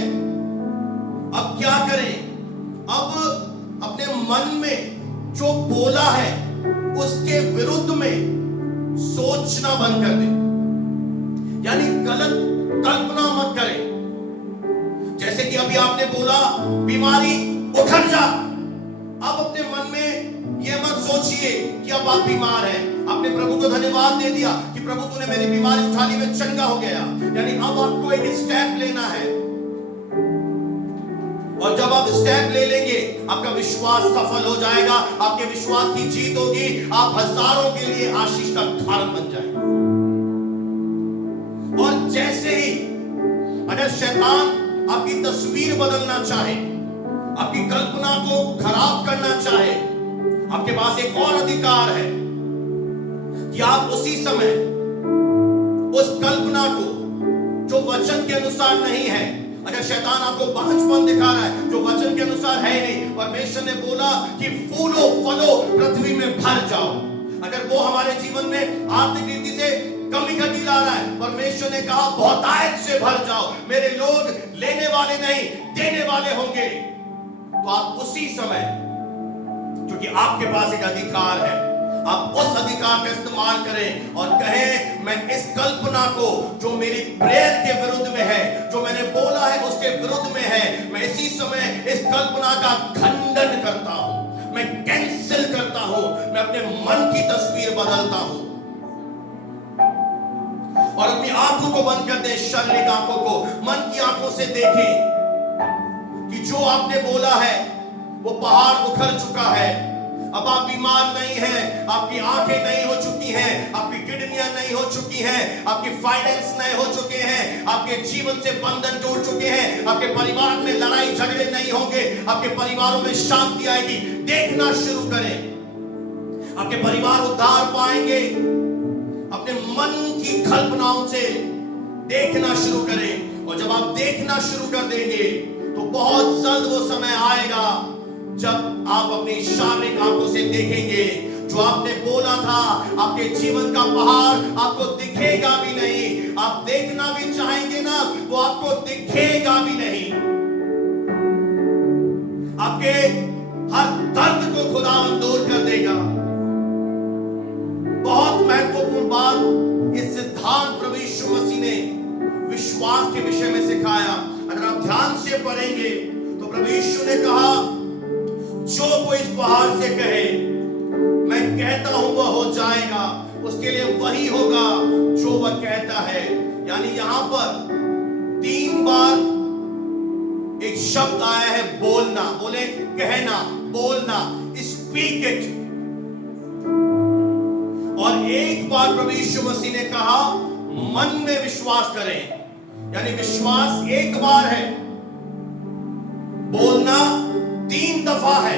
अब क्या करें? अब अपने मन में जो बोला है उसके विरुद्ध में सोचना बंद कर दें, यानी गलत कल्पना मत करें। जैसे कि अभी आपने बोला बीमारी उखड़ जा, अब अपने मन में यह मत सोचिए कि अब आप बीमार हैं। आपने प्रभु को धन्यवाद दे दिया कि प्रभु तूने मेरी बीमारी उठा ली, मैं चंगा हो गया। यानी अब आपको एक स्टेप लेना है, और जब आप स्टेप ले लेंगे, आपका विश्वास सफल हो जाएगा, आपके विश्वास की जीत होगी, आप हजारों के लिए आशीष का कारण बन जाएंगे। और जैसे ही अगर शैतान आपकी तस्वीर बदलना चाहे, आपकी कल्पना को खराब करना चाहे, आपके पास एक और अधिकार है कि आप उसी समय उस कल्पना को जो वचन के अनुसार नहीं है, अगर शैतान आपको बांझपन दिखा रहा है जो वचन के अनुसार है नहीं, परमेश्वर ने बोला कि फूलो फलो पृथ्वी में भर जाओ, अगर वो हमारे जीवन में आर्थिक रीति से कमी घटी ला रहा है, परमेश्वर ने कहा बहुतायत से भर जाओ, मेरे लोग लेने वाले नहीं देने वाले होंगे, तो आप उसी समय, क्योंकि आपके पास एक अधिकार है, आप उस अधिकार का इस्तेमाल करें और कहें मैं इस कल्पना को जो मेरी प्रेयर के विरुद्ध में है, जो मैंने बोला है उसके विरुद्ध में है, मैं इसी समय इस कल्पना का खंडन करता हूं, मैं कैंसिल करता हूं, मैं अपने मन की तस्वीर बदलता हूं। और अपनी आंखों को बंद कर दें, शारीरिक आंखों को, मन की आंखों से देखें कि जो आपने बोला है वो पहाड़ उखड़ चुका है, अब आप बीमार नहीं हैं, आपकी आंखें नहीं हो चुकी हैं, आपकी किडनियां नहीं हो चुकी हैं, आपके फाइनेंस नहीं हो चुके हैं, आपके जीवन से बंधन टूट चुके हैं, आपके परिवार में लड़ाई झगड़े नहीं होंगे, आपके परिवारों में शांति आएगी। देखना शुरू करें, आपके परिवार उद्धार पाएंगे। अपने मन की कल्पनाओं से देखना शुरू करें, और जब आप देखना शुरू कर देंगे तो बहुत जल्द वो समय आएगा जब आप अपनी शारीरिक आंखों से देखेंगे जो आपने बोला था, आपके जीवन का पहाड़ आपको दिखेगा भी नहीं, आप देखना भी चाहेंगे ना, वो आपको दिखेगा भी नहीं। आपके हर दर्द को खुदा दूर कर देगा। बहुत महत्वपूर्ण बात, इस सिद्धांत प्रभु यीशु मसीह ने विश्वास के विषय में सिखाया। अगर आप ध्यान से पढ़ेंगे तो प्रभु यीशु ने कहा जो कोई इस पहाड़ से कहे मैं कहता हूं वह हो जाएगा, उसके लिए वही होगा जो वह कहता है। यानी यहां पर 3 बार एक शब्द आया है बोलना, बोले कहना, बोलना, स्पीक इट। और एक बार प्रभु यीशु मसीह ने कहा मन में विश्वास करें, यानी विश्वास एक बार है, बोलना 3 दफा है।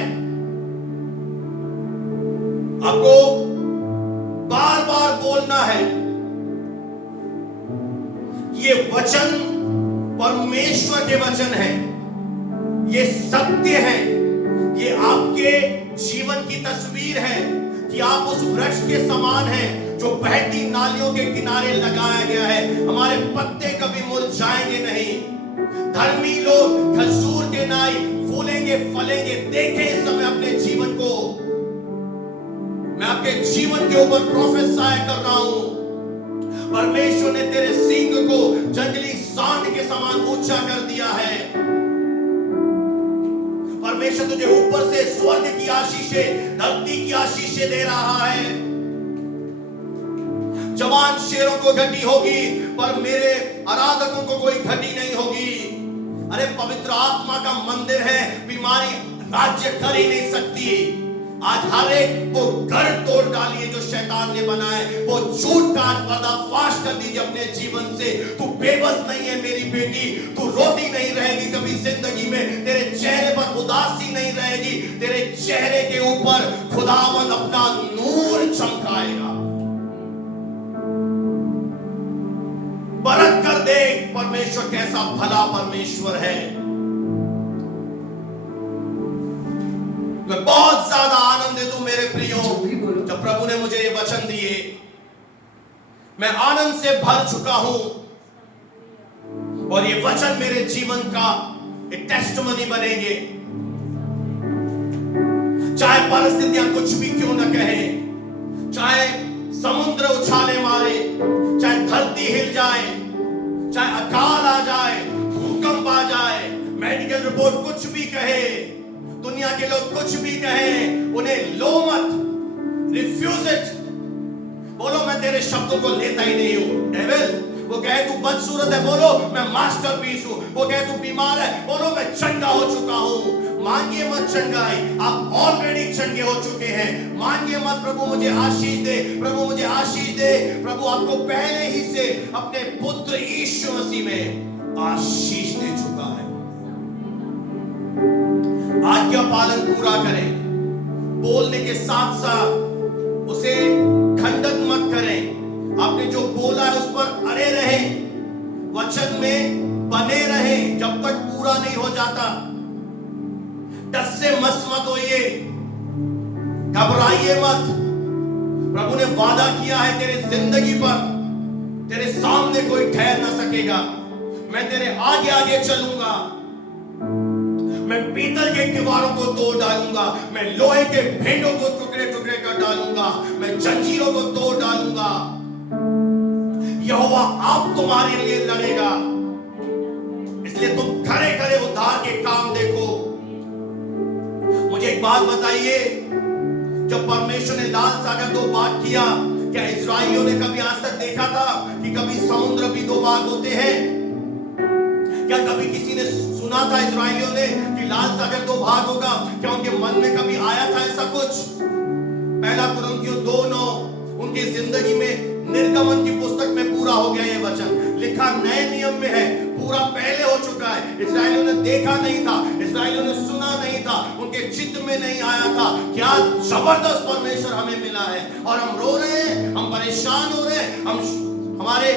आपको बार बार बोलना है। ये वचन परमेश्वर के वचन है, ये सत्य है, ये आपके जीवन की तस्वीर है कि आप उस वृक्ष के समान हैं जो बहती नालियों के किनारे लगाया गया है। हमारे पत्ते कभी मुरझाएंगे नहीं। धर्मी लोग खजूर के नाई फूलेंगे फलेंगे। देखें इस समय अपने जीवन को, मैं आपके जीवन के ऊपर प्रोफेसाई कर रहा हूं। परमेश्वर ने तेरे सींग को जंगली सांड के समान ऊंचा कर दिया है। परमेश्वर तुझे ऊपर से स्वर्ग की आशीषें, धरती की आशीषें दे रहा है। जवान शेरों को घटी होगी पर मेरे आराधकों को कोई घटी नहीं होगी। अरे पवित्र आत्मा का मंदिर है, बीमारी राज्य कर ही नहीं सकती। आज हर एक को घर तोड़ डालिए जो शैतान ने बनाए, वो झूठ का पर्दाफाश कर दीजिए अपने जीवन से। तू बेबस नहीं है मेरी बेटी, तू रोती नहीं रहेगी कभी जिंदगी में, तेरे चेहरे पर उदासी नहीं रहेगी, तेरे चेहरे के ऊपर खुदावंद अपना नूर चमकाएगा। परख कर देख परमेश्वर कैसा भला परमेश्वर है। मैं बहुत ज्यादा आनंदित हूं मेरे प्रियो, जब प्रभु ने मुझे ये वचन दिए, मैं आनंद से भर चुका हूं और ये वचन मेरे जीवन का एक टेस्टिमनी बनेंगे। चाहे परिस्थितियां कुछ भी क्यों न कहें, चाहे समुद्र उछाले मारे, चाहे धरती हिल जाए, चाहे अकाल आ जाए, भूकंप आ जाए, मेडिकल रिपोर्ट कुछ भी कहे, दुनिया के लोग कुछ भी कहें, उन्हें लो मत, रिफ्यूज इट। बोलो मैं तेरे शब्दों को लेता ही नहीं हूं। डेविल वो कहे तू बदसूरत है, बोलो मैं मास्टरपीस हूं। वो कहे तू बीमार है, बोलो मैं चंगा हो चुका हूं। मांगिए मत चंगाई, आप ऑलरेडी चंगे हो चुके हैं। मांगिए मत प्रभु मुझे आशीष दे, प्रभु मुझे आशीष दे। प्रभु आपको पहले ही से अपने पुत्र यीशु मसीह में आशीष दे चुका है। आज्ञा पालन पूरा करें, बोलने के साथ साथ उसे खंडन मत करें। आपने जो बोला है उस पर अड़े रहें, वचन में बने रहें जब तक पूरा नहीं हो जाता। डर से मत होइए, घबराइए मत। प्रभु ने वादा किया है तेरे जिंदगी पर, तेरे सामने कोई ठहर ना सकेगा। मैं तेरे आगे आगे चलूंगा, मैं पीतल के किवारों को तोड़ डालूंगा, मैं लोहे के भेंटों को टुकड़े टुकड़े कर डालूंगा, मैं जंजीरों को तोड़ डालूंगा। यहोवा आप तुम्हारे लिए लड़ेगा, इसलिए तुम खड़े खड़े उद्धार के काम देखो। मुझे एक बात बताइए, जब परमेश्वर ने लाल सागर दो भाग किया, क्या इस्राएलियों ने कभी आज तक देखा था कि कभी समुद्र भी दो भाग होते हैं? क्या कभी किसी ने सुना था इस्राएलियों ने कि लाल सागर दो भाग होगा? क्या उनके मन में कभी आया था ऐसा कुछ? पहला कुरिन्थियों 2:9 उनकी जिंदगी में निर्गमन की पुस्तक में पूरा हो गया। ये वचन लिखा नए नियम में है, पूरा पहले हो चुका है। इस्राएलियों ने देखा नहीं था, इस्राएलियों ने सुना नहीं था, उनके चित्त में नहीं आया था। क्या जबरदस्त परमेश्वर हमें मिला है और हम रो रहे हैं, हम परेशान हो रहे हैं। हमारे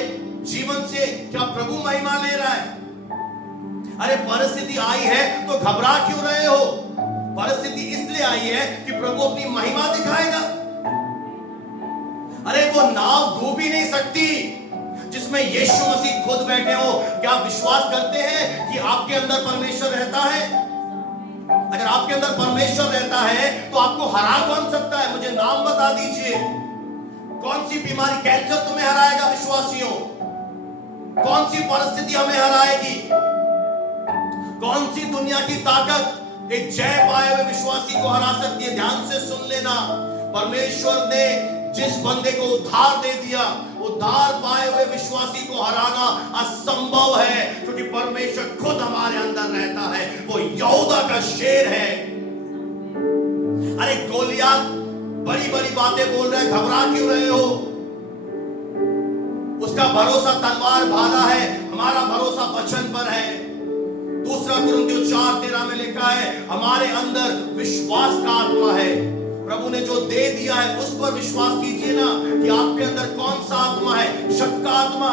जीवन से क्या प्रभु महिमा ले रहा है? अरे परिस्थिति आई है तो घबरा क्यों रहे हो? परिस्थिति इसलिए आई है कि प्रभु अपनी महिमा दिखाएगा। अरे वो नाव डूब ही नहीं सकती जिसमें यीशु मसीह खुद बैठे हो। क्या आप विश्वास करते हैं कि आपके अंदर परमेश्वर रहता है? अगर आपके अंदर परमेश्वर रहता है तो आपको हरा कौन सकता है? मुझे नाम बता दीजिए। कौन सी बीमारी, कैंसर तुम्हें हराएगा विश्वासियों? कौन सी परिस्थिति हमें हराएगी? कौन सी दुनिया की ताकत एक जय पाए हुए विश्वासी को हरा सकती है? ध्यान से सुन लेना, परमेश्वर ने जिस बंदे को उद्धार दे दिया, उद्धार पाए हुए विश्वासी को हराना असंभव है, क्योंकि परमेश्वर खुद हमारे अंदर रहता है। वो यहूदा का शेर है। अरे गोलियत बड़ी बड़ी बातें बोल रहे हैं, घबरा क्यों रहे हो? उसका भरोसा तलवार भाला है, हमारा भरोसा वचन पर है। दूसरा कुरिन्थियों 4:13 में लिखा है, हमारे अंदर विश्वास का आत्मा है। प्रभु ने जो दे दिया है उस पर विश्वास कीजिए ना कि आपके अंदर कौन सा आत्मा है, शक का आत्मा,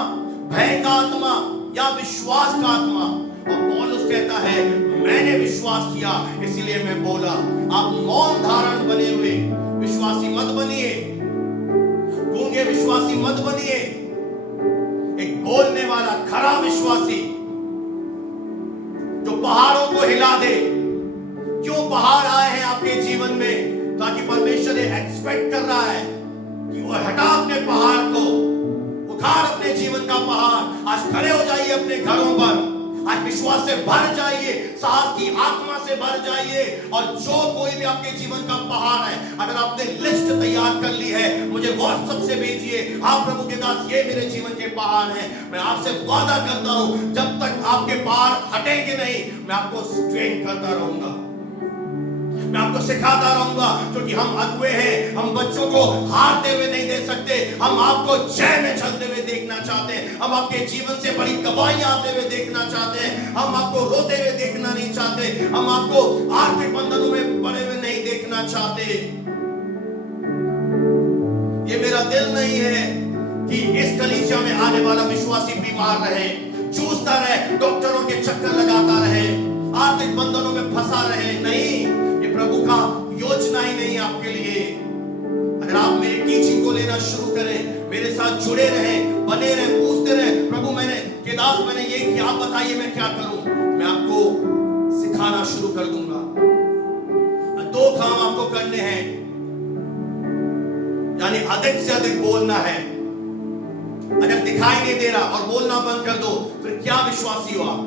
भय का आत्मा या विश्वास का आत्मा। और पौलुस कहता है मैंने विश्वास किया इसलिए मैं बोला। आप मौन धारण बने हुए विश्वासी मत बनिए, गूंगे विश्वासी मत बनिए। एक बोलने वाला खरा विश्वासी जो पहाड़ों को हिला दे। क्यों पहाड़ आए हैं आपके जीवन में? ताकि परमेश्वर एक्सपेक्ट कर रहा है कि वो हटा अपने पहाड़ को, उखाड़ अपने जीवन का पहाड़। आज खड़े हो जाइए अपने घरों पर, आज विश्वास से भर जाइए, साहस की आत्मा से भर जाइए। और जो कोई भी आपके जीवन का पहाड़ है, अगर आपने लिस्ट तैयार कर ली है, मुझे व्हाट्सएप से भेजिए। आप प्रभु के दास, ये मेरे जीवन के पहाड़ हैं। मैं आपसे वादा करता हूं, जब तक आपके पहाड़ हटेंगे नहीं, मैं आपको ट्रेन करता रहूंगा, मैं आपको सिखाता रहूंगा। क्योंकि हम अगुए हैं, हम बच्चों को हारते हुए नहीं दे सकते। हम आपको जय में चलते हुए देखना चाहते हैं। हम आपके जीवन से बड़ी गवाहियां आते हुए देखना चाहते हैं। हम आपको रोते हुए देखना नहीं चाहते। हम आपको आर्थिक बंधनों में पड़े हुए नहीं देखना चाहते। ये मेरा दिल नहीं है कि इस कलीसिया में आने वाला विश्वासी बीमार रहे, जूझता रहे, डॉक्टरों के चक्कर लगाता रहे, आर्थिक बंधनों में फंसा रहे। नहीं, प्रभु का योजना ही नहीं आपके लिए। अगर आप मेरी टीचिंग को लेना शुरू करें, मेरे साथ जुड़े रहें, बने रहें, पूछते रहें, प्रभु मैंने ये किया, आप बताइए मैं क्या करूं, मैं आपको सिखाना शुरू कर दूंगा। 2 काम आपको करने हैं, यानी अधिक से अधिक बोलना है। अगर दिखाई नहीं दे रहा और बोलना बंद कर दो, फिर क्या विश्वासी हो आप?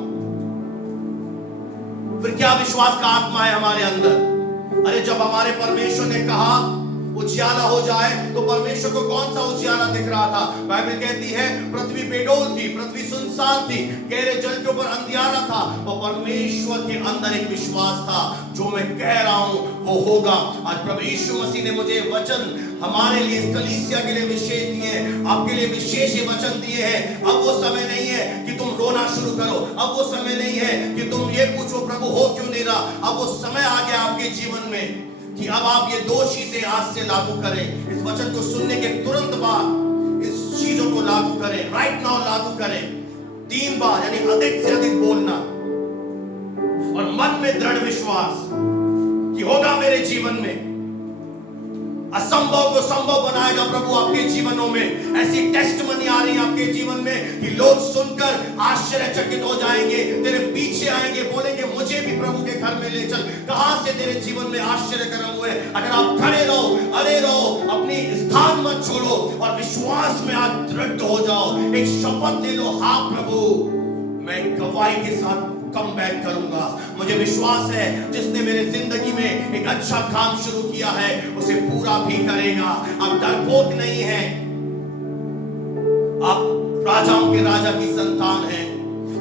फिर क्या विश्वास का आत्मा है हमारे अंदर? अरे जब हमारे परमेश्वर ने कहा उजियाला हो जाए, तो परमेश्वर को कौन सा उजियाला दिख रहा था? बाइबल कहती है पृथ्वी बेडौल थी, पृथ्वी सुनसान थी, गहरे जल के ऊपर अंधियारा था, और परमेश्वर के अंदर एक विश्वास था, जो मैं कह रहा हूं वो होगा। आज प्रभु यीशु मसीह ने मुझे वचन हमारे लिए, इस कलीसिया के लिए विशेष दिए हैं, आपके लिए विशेष ये वचन दिए हैं। अब वो समय नहीं है कि तुम रोना शुरू करो, अब वो समय नहीं है कि तुम ये पूछो प्रभु हो क्यों नहीं रहा। अब वो समय आ गया आपके जीवन में कि अब आप ये 2 चीजें आज से लागू करें। इस वचन को सुनने के तुरंत बाद इस चीजों को लागू करें, राइट नाउ लागू करें। 3 बार, यानी अधिक से अधिक बोलना, और मन में दृढ़ विश्वास कि होगा मेरे जीवन में। असंभव को संभव बनाएगा प्रभु आपके जीवनों में। ऐसी टेस्टमनी आ रही है आपके जीवन में कि लोग सुनकर आश्चर्यचकित हो जाएंगे, तेरे पीछे आएंगे, बोलेंगे मुझे भी प्रभु के घर में ले चल। कहां से तेरे जीवन में आश्चर्य कर्म हुए? अगर आप खड़े रहो, अरे रहो, अपनी स्थान मत छोड़ो, और विश्वास में आज दृढ़ हो जाओ। एक शपथ ले लो, हाँ प्रभु मैं गवाही के साथ कम बैक करूंगा। मुझे विश्वास है जिसने मेरे जिंदगी में एक अच्छा काम शुरू किया है उसे पूरा भी करेगा। आप डरपोक नहीं है, आप राजाओं के राजा की संतान हैं।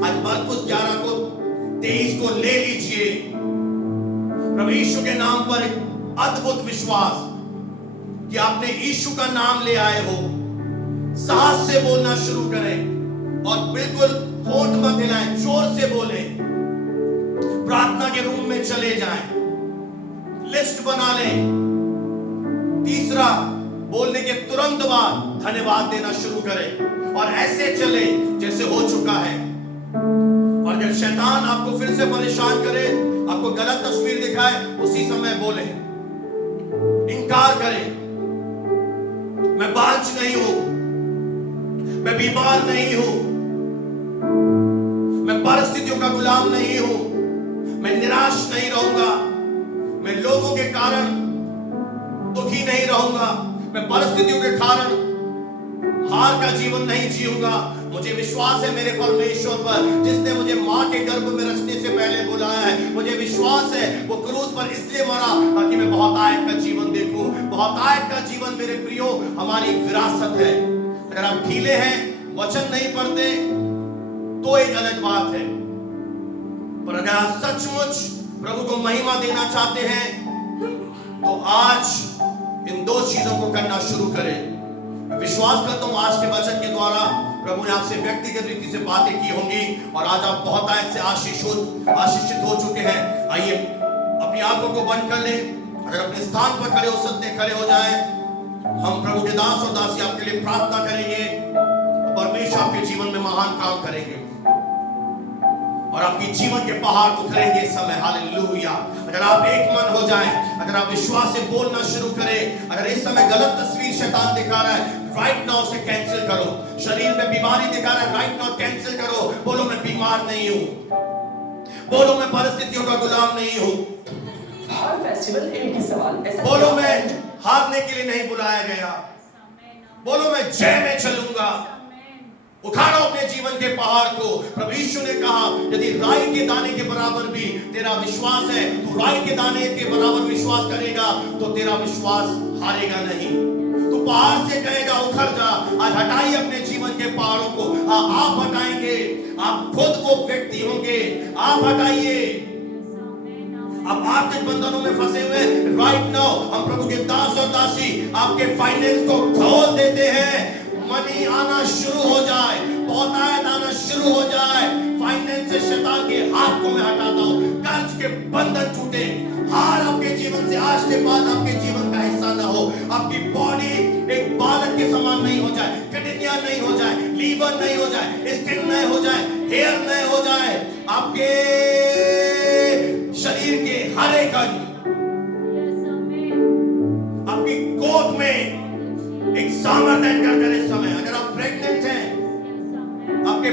आज मरकुस 11 को 23 को ले लीजिए। प्रभु यीशु के नाम पर एक अद्भुत विश्वास कि आपने यीशु का नाम ले आए हो। साहस से बोलना शुरू करें और बिल्कुल होंठ मत हिलाएं, जोर से बोलें। प्रार्थना के रूम में चले जाएं, लिस्ट बना लें। तीसरा, बोलने के तुरंत बाद धन्यवाद देना शुरू करें और ऐसे चले जैसे हो चुका है। और जब शैतान आपको फिर से परेशान करे, आपको गलत तस्वीर दिखाए, उसी समय बोले, इनकार करें, मैं बांझ नहीं हूं, मैं बीमार नहीं हूं, मैं परिस्थितियों का गुलाम नहीं हूं, मैं निराश नहीं रहूंगा, मैं लोगों के कारण दुखी नहीं रहूंगा, मैं परिस्थितियों के कारण हार का जीवन नहीं जीऊंगा। मुझे विश्वास है मेरे परमेश्वर पर, जिसने मुझे मां के गर्भ में रचने से पहले बुलाया है। मुझे विश्वास है वो क्रूस पर इसलिए मरा ताकि मैं बहुतायत का जीवन देखूं। बहुतायत का जीवन मेरे प्रियो हमारी विरासत है। अगर आप ढीले हैं, वचन नहीं पढ़ते, तो एक अलग बात है, पर अगर आप सचमुच प्रभु को महिमा देना चाहते हैं तो आज इन 2 चीजों को करना शुरू करें। मैं विश्वास करता हूं आज के वचन के द्वारा प्रभु ने आपसे व्यक्तिगत रीति से बातें की होंगी और आज आप बहुतायत से आशीषित हो चुके हैं। आइए अपनी आंखों को बंद कर लें। अगर अपने स्थान पर खड़े हो सकते हैं, खड़े हो जाएं। हम प्रभु के दास और दासी आपके लिए प्रार्थना करेंगे, परमेश्वर आपके जीवन में महान काम करेंगे और आपके जीवन के पहाड़ उतरेंगे इस समय। हालेलुया। अगर आप एक मन हो जाएं, अगर आप विश्वास से बोलना शुरू करें, अगर इस समय गलत तस्वीर शैतान दिखा रहा है, राइट नाउ से कैंसिल करो। शरीर में बीमारी दिखा रहा है, राइट नाउ कैंसिल करो। बोलो मैं बीमार नहीं हूं, बोलो मैं परिस्थितियों का गुलाम नहीं हूं, बोलो मैं हारने के लिए नहीं बुलाया गया, बोलो मैं जय में चलूंगा। उठाओ अपने जीवन के पहाड़ को। प्रभु यीशु ने कहा यदि राई के दाने के बराबर भी तेरा विश्वास है, तू राई के दाने के बराबर विश्वास करेगा तो तेरा विश्वास हारेगा नहीं। तू पहाड़ से कहेगा उखड़ जा। आज हटाइए अपने जीवन के पहाड़ों को। आप हटाएंगे, आप खुद वो व्यक्ति होंगे, आप हटाइए। अब आर्थिक बंधनों में फंसे हुए, राइट नाउ हम प्रभु के दास और दासी आपके फाइनेंस को खोल देते हैं। मनी आना शुरू हो जाए, बहुतायत आना शुरू हो जाए। फाइनेंस से शैतान के हाथ को मैं हटाता हूं, कर्ज के बंधन टूटे, हार आपके जीवन से आज के बाद आपके जीवन का हिस्सा ना हो। आपकी बॉडी एक बालक के समान नहीं हो जाए, किडनियां नहीं हो जाए, लीवर नहीं हो जाए, स्किन नहीं हो जाए, हेयर नहीं हो जाए। आपके शरीर के हर एक अंग, आपकी गोद में एक सामर्थ्य कर इस समय। अगर आप प्रेग्नेंट हैं, आपके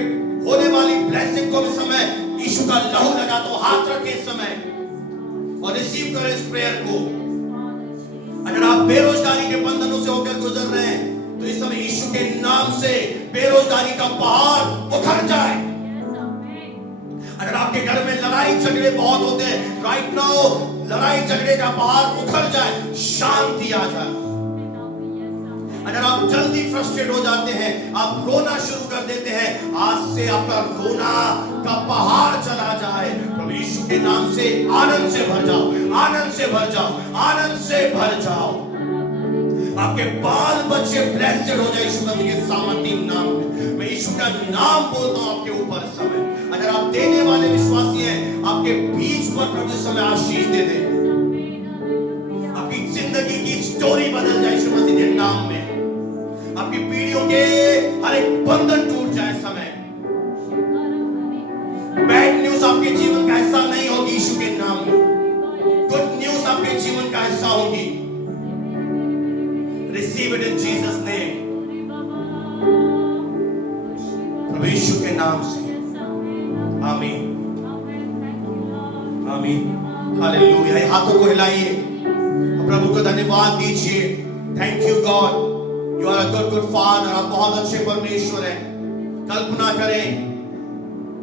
होने वाली ब्लेसिंग को इस समय यीशु का लहू लगा तो हाथ रखें इस समय और रिसीव करें इस प्रेयर को। अगर आप बेरोजगारी के बंधनों से होकर गुजर रहे हैं तो इस समय यीशु के नाम से बेरोजगारी का पहाड़ उखड़ जाए। अगर आपके घर में लड़ाई झगड़े बहुत होते हैं, राइट नाउ लड़ाई झगड़े का पहाड़ उखड़ जाए, शांति आ जाए। आप जल्दी फ्रस्ट्रेट हो जाते हैं, आप रोना शुरू कर देते हैं, आज से आपका रोना का पहाड़ चला जाए। प्रभु यीशु के नाम से आनंद से भर जाओ, आनंद से भर जाओ, आनंद से भर जाओ। आपके बाल बच्चे ब्लेस्ड हो जाए यीशु मसीह के सामर्थी नाम में। मैं यीशु का नाम बोलता हूं आपके ऊपर इस समय। अगर आप देने वाले विश्वासी हैं, आपके बीच पर प्रभु इस समय आशीष दे दे। आपकी जिंदगी की स्टोरी बदल जाए यीशु मसीह के नाम में। आपकी पीढ़ियों के हर एक बंधन टूट जाए इस समय। बैड न्यूज आपके जीवन का हिस्सा नहीं होगी यीशु के नाम में। गुड न्यूज आपके जीवन का हिस्सा होगी। Receive it in Jesus' name. प्रभु यीशु के नाम से आमीन, आमीन, हालेलुया। हाथों को हिलाइए, प्रभु को धन्यवाद दीजिए। Thank you God, you are a good good father. आप बहुत अच्छे परमेश्वर हैं। कल्पना करें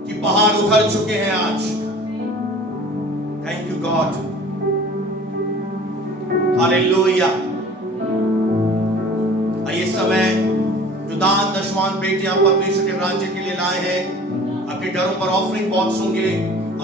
कि पहाड़ उखड़ चुके हैं आज। Thank you God, hallelujah. ये समय जो दान दशवान बेटियां परमेश्वर के राज्य के लिए लाए हैं, आपके घरों पर ऑफरिंग बॉक्स होंगे,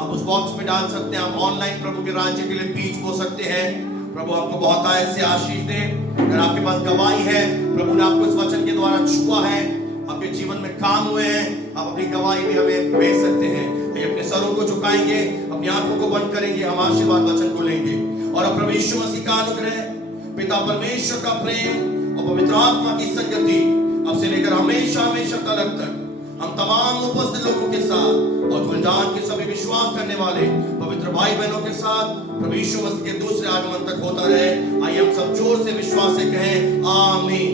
आप उस बॉक्स में डाल सकते हैं। आप ऑनलाइन प्रभु के राज्य के लिए बीज बो सकते हैं। प्रभु आपको बहुत आयत से आशीष दे। अगर आपके पास गवाही है, प्रभु ने आपको इस वचन के द्वारा छुआ है, आपके जीवन में काम हुए हैं, आप अपनी गवाही भी हमें भेज सकते हैं। अपने सरों को झुकाएंगे, अपनी आंखों को बंद करेंगे, हम आशीर्वाद वचन को लेंगे। और प्रभु यीशु मसीह का अनुग्रह, पिता परमेश्वर का प्रेम और पवित्र आत्मा की संगति अब से लेकर हमेशा हमेशा तक हम तमाम उपस्थित लोगों के साथ और गुलजान के सभी विश्वास करने वाले पवित्र भाई बहनों के साथ प्रभु यीशु मसीह के दूसरे आगमन तक होता रहे। आइए हम सब जोर से विश्वास से कहें आमीन।